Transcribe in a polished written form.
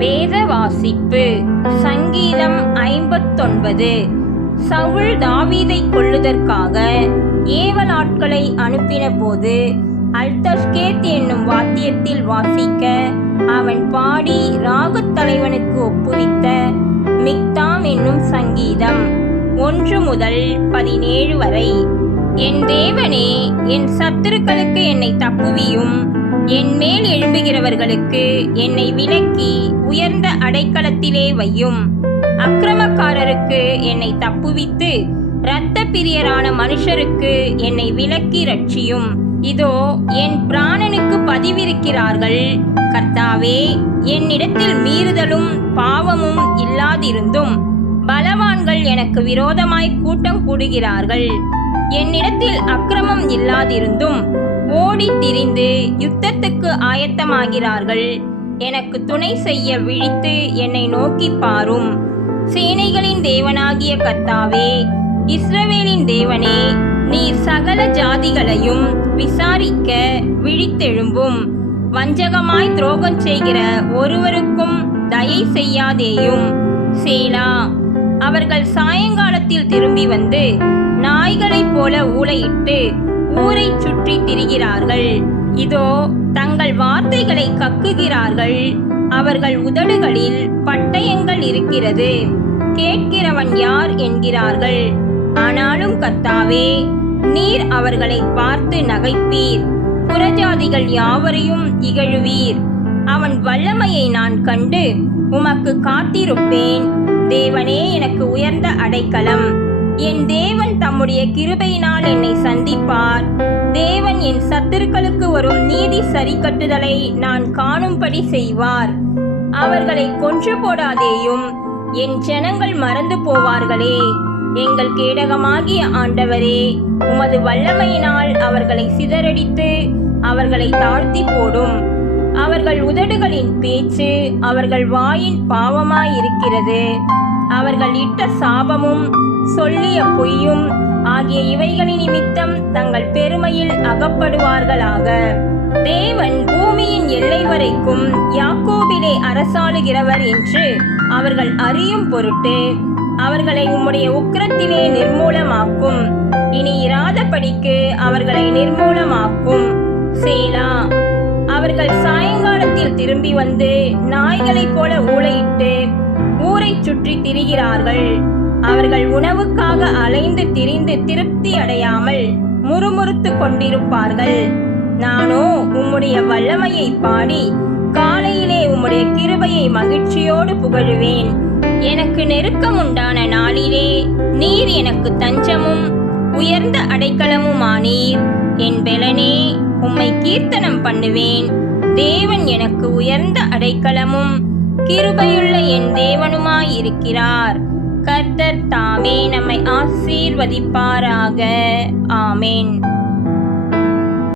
வேத வாசிப்பு. சங்கீதம் 59. சவுல் தாவீதை கொல்லுதற்காக ஏவலாட்களை அனுப்பின போது அல்தஸ்கேத் என்னும் வாத்தியத்தில் வாசிக்க அவன் பாடி ராகத் தலைவனுக்கு ஒப்புவித்த மிக்தாம் என்னும் சங்கீதம் 1 முதல் 17 வரை. என் தேவனே, என் சத்துருக்களுக்கு என்னை தப்புவியும், என் மேல் எழும்புகிறவர்களுக்கு என்னை விலக்கி உயர்ந்த அடைக்கலத்திலே வையும். அக்கிரமக்காரருக்கு என்னை தப்புவித்து இரத்த பிரியரான மனுஷருக்கு என்னை விலக்கி ரட்சியும். இதோ என் பிராணனுக்கு பதிவிருக்கிறார்கள். கர்த்தாவே, என்னிடத்தில் மீறுதலும் பாவமும் இல்லாதிருந்தும் பலவான்கள் எனக்கு விரோதமாய் கூட்டம் கூடுகிறார்கள். என்னிடத்தில் அக்கிரமம் இல்லாதிருந்தும் ஓடி திரிந்து யுத்தத்துக்கு ஆயத்தமாகிறார்கள். எனக்கு துணை செய்ய விழித்து என்னை நோக்கி பாரும். சேனைகளின் தேவனாகிய கர்த்தாவே, இஸ்ரவேலின் தேவனே, நீர் சகல ஜாதிகளையும் விசாரிக்க விழித்தெழும்பும். வஞ்சகமாய் துரோகம் செய்கிற ஒருவருக்கும் தயை செய்யாதேயும். சேலா. அவர்கள் சாயங்காலத்தில் திரும்பி வந்து நாய்களைப் போல ஊளையிட்டு ஊரை சுற்றி திரிகிறார்கள். இதோ தங்கள் வார்த்தைகளை கக்குகிறார்கள். அவர்கள் உதடுகளில் பட்டயங்கள் இருக்கிறது. கேட்கிறவன் யார் என்கிறார்கள். ஆனாலும் கர்த்தாவே, நீர் அவர்களை பார்த்து நகைப்பீர். புறஜாதிகள் யாவரையும் இகழுவீர். அவன் வல்லமையை நான் கண்டு உமக்கு காத்திருப்பேன். தேவனே, எனக்கு உயர்ந்த அடைக்கலம். என் தேவன் தம்முடைய கிருபையினால் என்னை சந்திப்பார். தேவன் என் சத்துருக்களுக்கு வரும் நீதி சரி கட்டுதலை நான் காணும்படி செய்வார். அவர்களை கொன்று போடாதேயும், என் ஜனங்கள் மறந்து போவார்களே. எங்கள் கேடகமாகிய ஆண்டவரே, உமது வல்லமையினால் அவர்களை சிதறடித்து அவர்களை தாழ்த்தி போடும். அவர்கள் உதடுகளின் பேச்சு அவர்கள் வாயின் பாவமாயிருக்கிறது. அவர்கள் இட்ட சாபமும் சொல்லிய பொய்யும் ஆகிய இவைகளின் நிமித்தம் தங்கள் பெருமையில் அகப்படுவார்களாக. தேவன் பூமியின் எல்லை வரைக்கும் யாக்கோபிலே அரசாளுகிறவர் என்று அவர்கள் அறியும் பொருட்டு அவர்களை உம்முடைய உக்கிரத்திலே நிர்மூலமாக்கும். இனி இராதபடிக்கு அவர்களை நிர்மூலமாக்கும். சேலா. அவர்கள் சாயங்காலத்தில் திரும்பி வந்து நாய்களைப் போல ஊளையிட்டு ஊரை சுற்றி திரிகிறார்கள். அவர்கள் உணவுக்காக அலைந்து திரிந்து திருப்தி அடையாமல் முறுமுறுத்து கொண்டிருப்பார்கள். நானோ உம்முடைய வல்லமையை பாடி காலையிலே உம்முடைய கிருபையை மகிழ்ச்சியோடு புகழுவேன். எனக்கு நெருக்கம் உண்டான நாளிலே நீர் எனக்கு தஞ்சமும் உயர்ந்த அடைக்கலமுமானீர். என் பெலனே, உம்மை கீர்த்தனம் பண்ணுவேன். தேவன் எனக்கு உயர்ந்த அடைக்கலமும் கிருபையுள்ள என் தேவனுமாயிருக்கிறார். கர்த்தர் தாமே நம்மை ஆசீர்வதிப்பாராக. ஆமேன்.